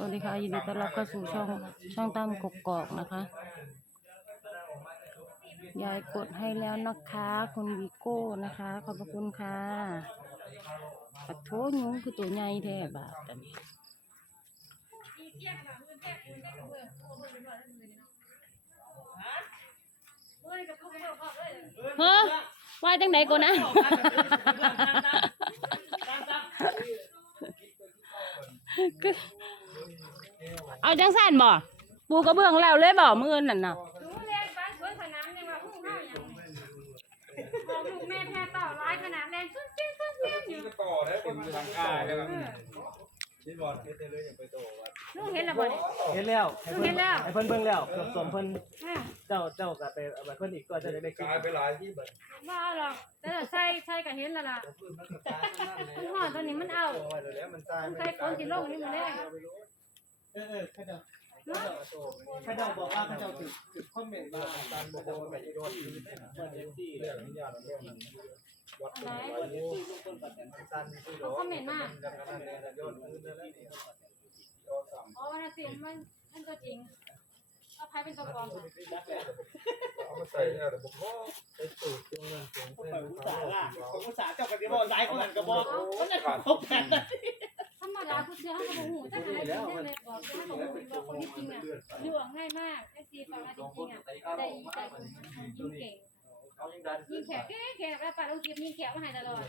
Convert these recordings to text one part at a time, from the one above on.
สวัสดีค่ะยินดีต้อนรับเข้าสู่ช่องช่องตามกกอกนะคะ ยายกดให้แล้วนะคะคุณวิโก้นะคะ ขอบพระคุณค่ะปัดโถยุงคือตัวใหญ่แท้บาทอันนี้เฮ้อว่าจังไหนกูนะคือ เอาจังสั่นบ่ปูกระเบื้องแล้วเลยบ่มื้อนั่นน่ะหนูเรียนบ้านสวนสนามยังว่าหูห้าอย่างบอกลูกแม่แพ้ต่อร้ายขนาดแรงสุดเจ๊สุดเจ๊อยู่ต่อแล้วเป็นทางกายแล้วนี่บอลเฮ็ดได้เลยยังไปโตวัดลูกเห็นแล้วบ่เนี่ยเห็นแล้วให้เห็นแล้วให้เพิ่นเบิ่งแล้วเกือบสมเพิ่นอ่าเจ้าเจ้าก็ไปเอาไปเพิ่นอีกก็จะได้ได้กินกายไปหลายที่แบบว่าเอาหรอกแต่ถ้าใส่ใส่ก็เห็นแล้วล่ะมันห่อนตอนนี้มันเอาแล้วมันตายมันใส่คนสิลงนี่มันแรง เออเออเขาเจ้าเขาเจ้าบอกว่าเขาเจ้าถึงถึงคอเมนต์มาการบอกว่าไม่โดนเปิด FC เรื่องนี้ยากเรื่องวัดไหนเปิด FC ลุงพลป้าแตนตันที่โดเขาคอเมนต์มาดังนั้นเนี่ยยอดมือนั่นแหละอ๋อวันนั้นสิมันมันตัวจริงเอาใครเป็นตัวปลอมอะเอามาใส่เนี่ยแต่ผมก็ไปสูตรตรงนั้นตรงเขาเส้นเปิดอุตส่าห์ล่ะของอุตส่าห์เจ้าก็สิบ่หลายคนนั่นก็บอกเขาจะครบแปดนาที ธรรมดาผู้เชื่อเขาก็บ่ฮู้แต่หาจริงได้เลยบอกเขาก็บ่ฮู้ว่าคนที่จริงอะดูออกง่ายมากไอ้ซีฟังแล้วจริงๆอะได้ได้ยิงเก่งเขายังดันยิงแขกแขกแขกแล้วปาลงคลิปยิงแขกมาให้ตลอด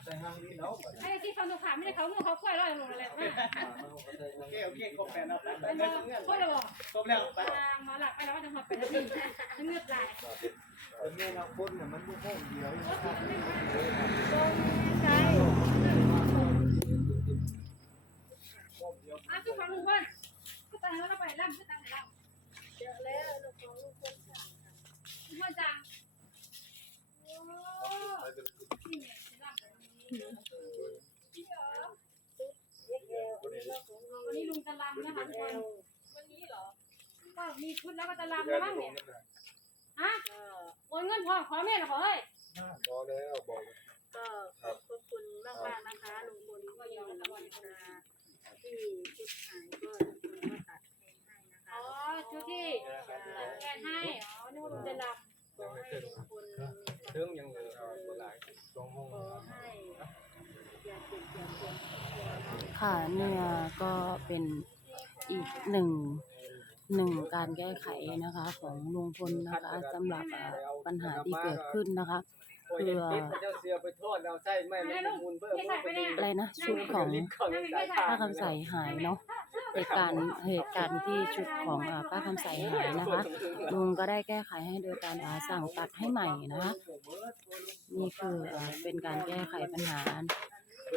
ไอ้ที่ฟังตัวขาไม่ได้เขาเมื่อเขาควยร้อยลงเลยนะโอเคโอเคครบแปดนาทีเป็นว่าคนละบอกครบแล้วไปทางมาหลักไปแล้วก็จะหอบไปแล้วนี่เงือบไหลแต่แม่เราคนเนี่ยมันบุกห้อง วันนี้ลุงจะลำนะคะทุกคนวันนี้เหรอก็มีชุดแล้วก็จะลำแล้วมั้งเนี่ยฮะโอนเงินพอขอแม่เหรอขอเฮ้ยพอแล้วบอกก็ขอบพระคุณมากมากๆนะคะลุงพลก็ยอมรับว่าที่ชุดหายก็ลุงพลก็ตัดเพลงให้นะคะ อ๋อชุดที่ตัดแทนให้ อ๋อนึกว่าลุงจะล ขอให้ลุงพลมีความ เรื่องยังเหลือคนหลายสองห้อง ขอให้อย่าเจ็บอย่าจน ค่ะเนี่ยก็เป็นอีกหนึ่งหนึ่งการแก้ไขนะคะของลุงพลนะคะสำหรับปัญหาที่เกิดขึ้นนะคะเพื่ออะไรนะชุดของป้าคำใสหายเนาะเหตุการณ์เหตุการณ์ที่ชุดของป้าคำใสหายนะคะลุงก็ได้แก้ไขให้โดยการสั่งตัดให้ใหม่นะคะนี่คือเป็นการแก้ไขปัญหา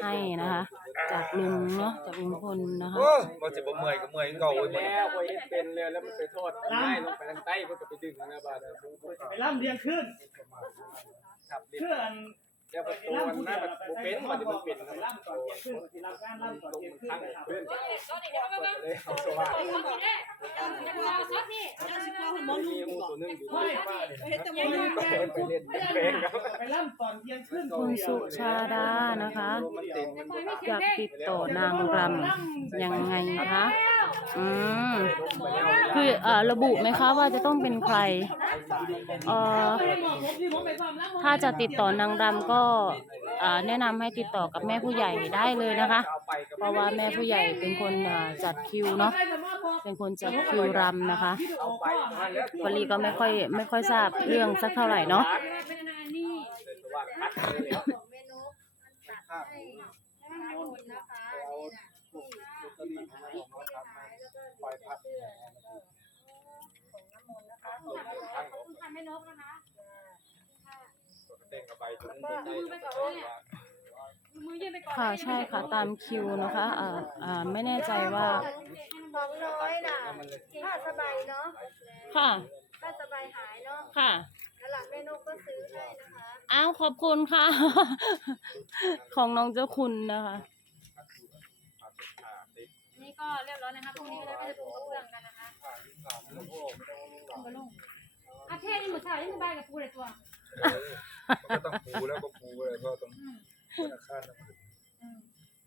ให้นะคะ จากลุงเนาะจากลุงพลนะคะโอ้มันจะบ่เมื่อยก็เมื่อยเก่าเลยแล้วพอเห็นเป็นเลยแล้วมันไปทอดง่ายลงไปทางใต้มันก็ไปดึงนะบาดไปล่ำเรียงขึ้นครับ เพื่อน เดี๋ยวประตูมันน่าแบบบ่เป็นมันจะบ่เป็นไปล่ำก่อนเรียงขึ้นที่ล่ำก้านล่ำก่อนเรียงขึ้นนะครับเพื่อนเลยเอาสว่างมีงูตัวนึงอยู่ด้วยว่าไปเล่นเป็นครับไปล่ำก่อนเรียงขึ้นคุณสุชาดานะคะมันเต็มมันอยากติดต่อนางรำยังไงคะอืม คือเอ่อระบุไหมคะว่าจะต้องเป็นใครเอ่อถ้าจะติดต่อนางรำก็เอ่อแนะนำให้ติดต่อกับแม่ผู้ใหญ่ได้เลยนะคะ เพราะว่าแม่ผู้ใหญ่เป็นคนอ่าจัดคิวเนาะเป็นคนจัดคิวรำนะคะเอาไปมาแล้ววลีก็ไม่ค่อยไม่ค่อยทราบเรื่องสักเท่าไหร่เนาะ ค่ะแม่นกนะเต้นกับใบตุ้งเต้นไปก่อนเนี่ยมือยื่นไปก่อนค่ะใช่ค่ะตามคิวนะคะอ่าอ่าไม่แน่ใจว่าของน้อยน่ะผ้าสบายเนาะค่ะผ้าสบายหายเนาะค่ะแล้วหลังแม่นกก็ซื้อให้นะคะอ้าวขอบคุณค่ะ ของน้องเจ้าคุณนะคะนี่ก็เรียบร้อยนะคะพรุ่งนี้เราก็จะปูกระเบื้องกันนะคะกระลุง อาเทศนี่หมดชาวนี่สบายกับปูเลยตัวก็ต้องปูแล้วก็ปูเลยก็ต้องอืมวันอังคารนะอืม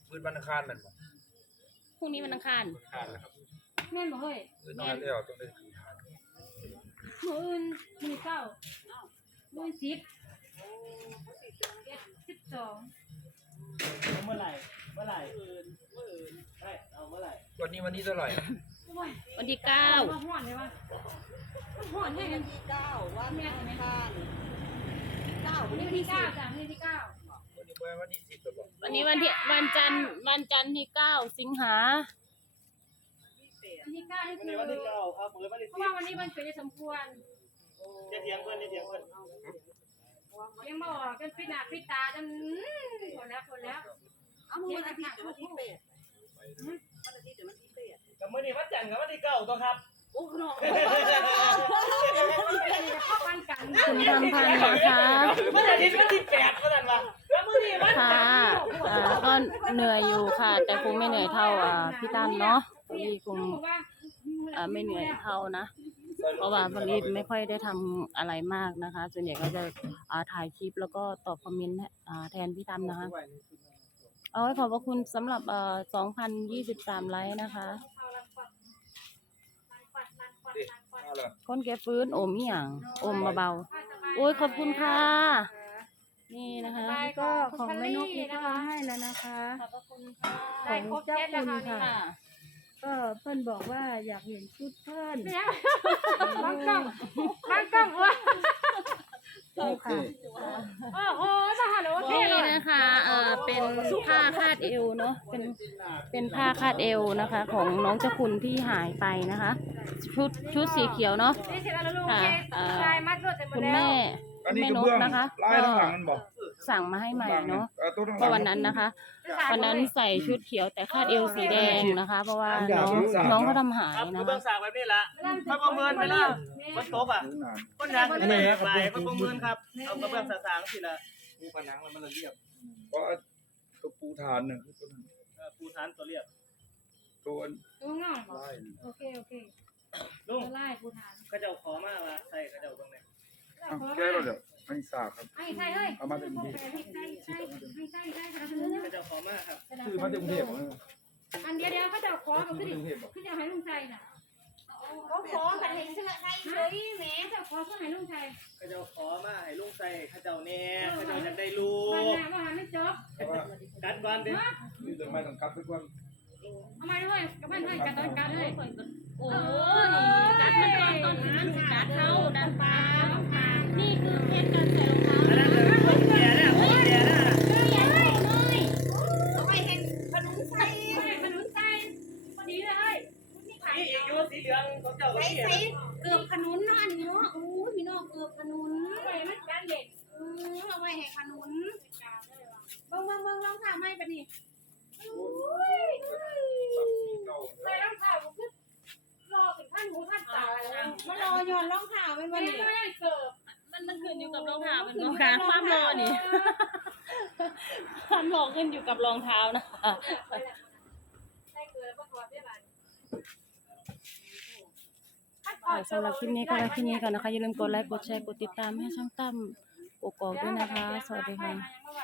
มืดวันอังคารนั่นบ่พรุ่งนี้วันอังคาร อังคารนะครับแม่นบ่เฮ้ยนอนแล้วต้องได้มื้ออื่นมื้อเก้ามื้อสิบเอ็ดสิบสองเมื่อไหร่ เมื่อไหร่อื่นเมื่ออื่นได้เอาเมื่อไหร่วันนี้วันนี้เท่าไหร่โอ้ยวันที่เก้ามาฮ้อนเลยวะ มันฮ้อนให้กันที่เก้าวันอังคารเก้าวันนี่นี้วันที่เก้าจ้ะนี่วันที่เก้าวันนี้วันที่สิบแล้วบอกวันนี้วันที่วันจันทร์วันจันทร์ที่เก้าสิงหาวันที่เก้านี่วันคืนี้อวันที่เก้าครับมือวันที่เพสิราะบว่าวันนี้มันเกิดสมควรจะเถียงเพื่อนจะเถียงเพื่อนยังบอกกันปิดหน้าปิดตาจนคนแล้วคนแล้วเอามือวันอาทิตย์วันที่แปดวันอาทิตย์วันที่แปดกับมือนี้วันจันทร์กับวันที่เก้าตัวครับ โอ้โหเข้ากันกันคุณทำพันธ์นะคะวันอาทิตย์วันที่แปดก็นั่นวะแล้วมือนี้วันค่ะอ่าก็เหนื่อยอยู่ค่ะ แต่คงไม่เหนื่อยเท่าอ่าพี่ตั้มเนาะพี่คงอ่าไม่เหนื่อยเท่านะ เพราะว่าพลิตไม่ค่อยได้ทำอะไรมากนะคะ ส่วนใหญ่ก็จะอ่าถ่ายคลิปแล้วก็ตอบคอมเมนต์อ่าแทนพี่ตั้มนะคะ เอาไว้ขอบพระคุณสำหรับเอ่อ2,023 ไลค์นะคะ คนแกฟื้นโอมอีหยังโอมเบาๆโอ้ยขอบคุณค่ะ นี่นะคะ ก็ของแม่นกนี่ก็ให้แล้วนะคะขอบพระคุณค่ะขได้องครบเจ้าเซตแล้วคุณค่ะค่ะก็เพิ่นบอกว่าอยากเห็นชุดเพิ่นเนี่ยบางกล้องบางกล้องว่า นี่ค่ะ โอ้โหมาฮัลโหลเท่นี่เลยนะคะ เอ่อ เป็นผ้าคาดเอวเนาะ เป็น เป็นผ้าคาดเอวนะคะ ของน้องเจ้าคุณที่หายไปนะคะ ชุด ชุดสีเขียวเนาะ นี่เสร็จแล้วลูกค่ะเจ๊เอ่อ ลายมัดรวดเต็มหมคุดณแล้ว แม่ อันคุณนี้แม่กระนกเบื้องนะคะลายก็ข้างหลังมันบอก สั่งมาให้ใหม่เนาะเออตัวข้างหก็ลังวันนั้นนะคะ วันนั้นใส่ชุดเขียวแต่คาดเอวสีแดงนะคะ เพราะว่าน้องน้องเขาทำหายครับนะคือเบื้คะองสากแบบนี้ละถ้าประเมินไปแล้วมันตกอะดูหนานคนงานก็ไม่หลายคนประเมินครับเอากระเบื้องสางๆสิละปูผนังมันมันเรียบเพราะตัวปูฐานหนึ่งตัวนั้นปูฐานตัวเรียบตัวตัวงอกลายโอเคโอเคลุงตัวไล่ผู้ทานเขาจะเอาขอมาว่าใส่เขาจะเอาตรงไหนอ้าวแก้แล้วเดี๋ยว ไม่ทราบครับไอ้ใช่เฮ้ยเอามาจากกรุงเทพใช่ใช่ใช่ใช่ใช่เขาจะเอาขอมาครับคือมาจากกรุงเทพเหรออันเดียวเดียวเขาจะขอกับมาขึ้นจากกรุงเทพเหรอขึ้นจะให้ลุงชัยน่ะก็ขอกันเห็นเสื้อใครเลยแหมจะขอเพื่อให้ลุงชัยเขาจะเอาขอมาให้ลุงใส่เขาจะเอาแน่เขาจะเอาอยากได้ลูวันกหน้าว่าหาไม่จบเพราะว่ากัดก่อนดินี่จะไม่ต้องกลับไปก่อนเอามาด้วยกับมันด้วยกันตอนกันเลยโอ้ยกัดมันตอนตอนนั้นกัดเท้าดันปลานี่คือเพชรการใส่รองเท้า อันนั้นเลยคนแก่เนี่ยคนแก่น่ะ เอาไปเห็นขนมใส่ ขนุนใส่พอดีเลย นี่อีกอยู่สีเหลืองของเจ้าตัว ใส่ นี้ ใส่เกือบขนุนเนาะอันนี้เนาะโอ้ยมีนอกเกือบขนุน ไปมันการเด็ก อืม เอาไว้ให้ขนุนเบิ่งเบิ่งเบิ่งลองทำให้ปะนี่ใส่รองเท้าขึ้นรอถึงขั้นหูขั้นตาแล้วมารอย้อนรองเท้าเป็นมัวันนไม่นี้ได้เกิดมันมันขึ้นอยู่กับรองเท้าเป็นรองเท้าความรอนี่ความรอขึ้นอยู่กับรองเท้านะคะได้เกิดแล้วประกอบได้หลายค่ะสำหรับคลิปนี้ก็ไว้คลิปนี้ก่อนนะคะอย่าลืมกดไลค์กดแชร์กดติดตามให้ช่างตั้ม กกอกด้วยนะคะ สวัสดีค่ะ